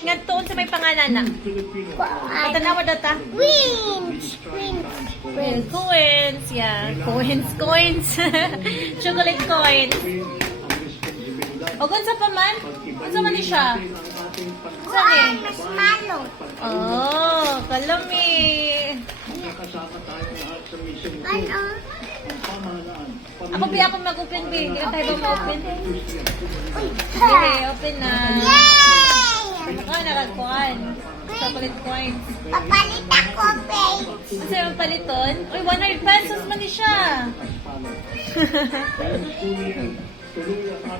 chocolate nga tuon sa may pangalan na. Patanawa data. Queens. Coins, yeah. Coins. Chocolate coins. O, gunsa pa man? Gunsa man ni siya? Gunsa ni? Marshmallow. Oh, kalami. Ano? Ako mag-open, B. Hindi na tayo ba ma-open? Uy. Okay, open na. Yay! Ako, nakagkuhan. Chocolate coins. Papalit ako, babe. Kasi yung paliton, uy, 100 pesos man ni siya.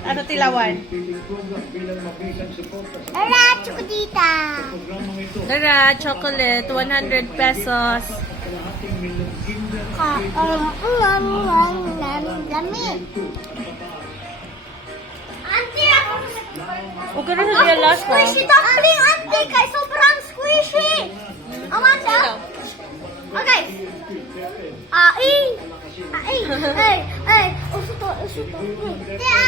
Ano tilawan? Tara, chocolita. Tara, chocolate, 100 pesos. Lamig. Auntie, ako. Okay na sa last one. Squishy dumpling, auntie, kay sobrang squishy. Amanda? Okay. Uso to. Tia.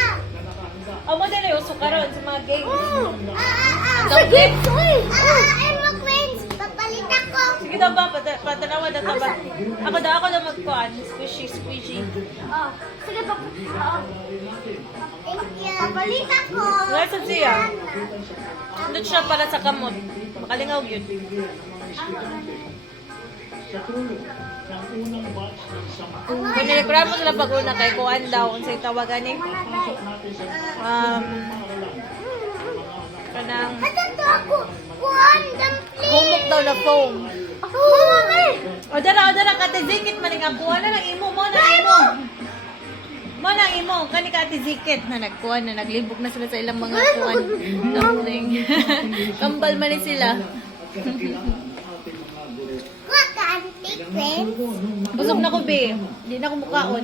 O, mo dali, uso ka ron sa mga game. Sige, uy. Ano, Queens? Papalit ako. Sige daw ba, patanawa na ba? Ako lang magkuhan. Squishy. Sige, thank you. Papalit ako. Wala sa siya. Doon siya para sa kamot. Makalingaw yun. Pinilikraan mo sila pag-una kay kuhan daw. Unsay tawagan ni? Kanang Ito ako. Kuhan, dumpling. humok daw na foam. Mami. O dara, katizikit man nga kuha na ng imo mo na imo. Mo na imo, kani katizikit na nagkuha na naglibog na sila sa ilang mga kuan. Dumpling. Kambal man ni sila. Kuha ka, auntie, Queens. Busog na ko be. Di na ko mukaon.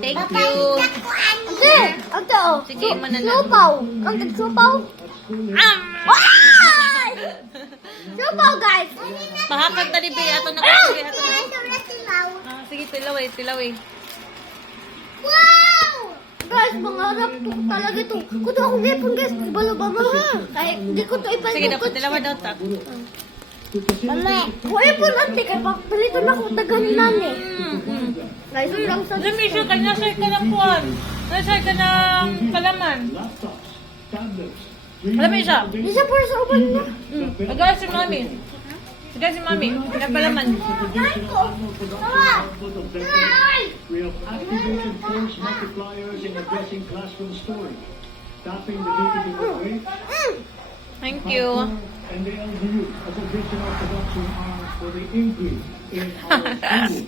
Thank you. Papalit ako, auntie. Ito, Sige, manana. Supaw. Ang supaw. Supaw, guys. Mahakot na ni be ato na ko be ato na. Silaw. Sige, tilaway. Wow! Guys, mangarap to talaga to. Kuto akong ipon, guys. Balo ba mo, ha? Kahit hindi ko to ipan. Sige, dapat tilawa daw ta. Mami, kung ipon, ante, kaya palitan ako taganan eh. Guys, lang sa... Lumisyo ka na siya ka ng kuan. Nasa ka ng kalaman. Alam mo siya? Di siya para sa uban na. Agay si mami. Pinagpalaman. Guys, ko. Tawa. Ay! We have activated force multipliers in addressing classroom story. Tapping the digital way Thank you. and the LGU as additional production arms for the increase in our schools.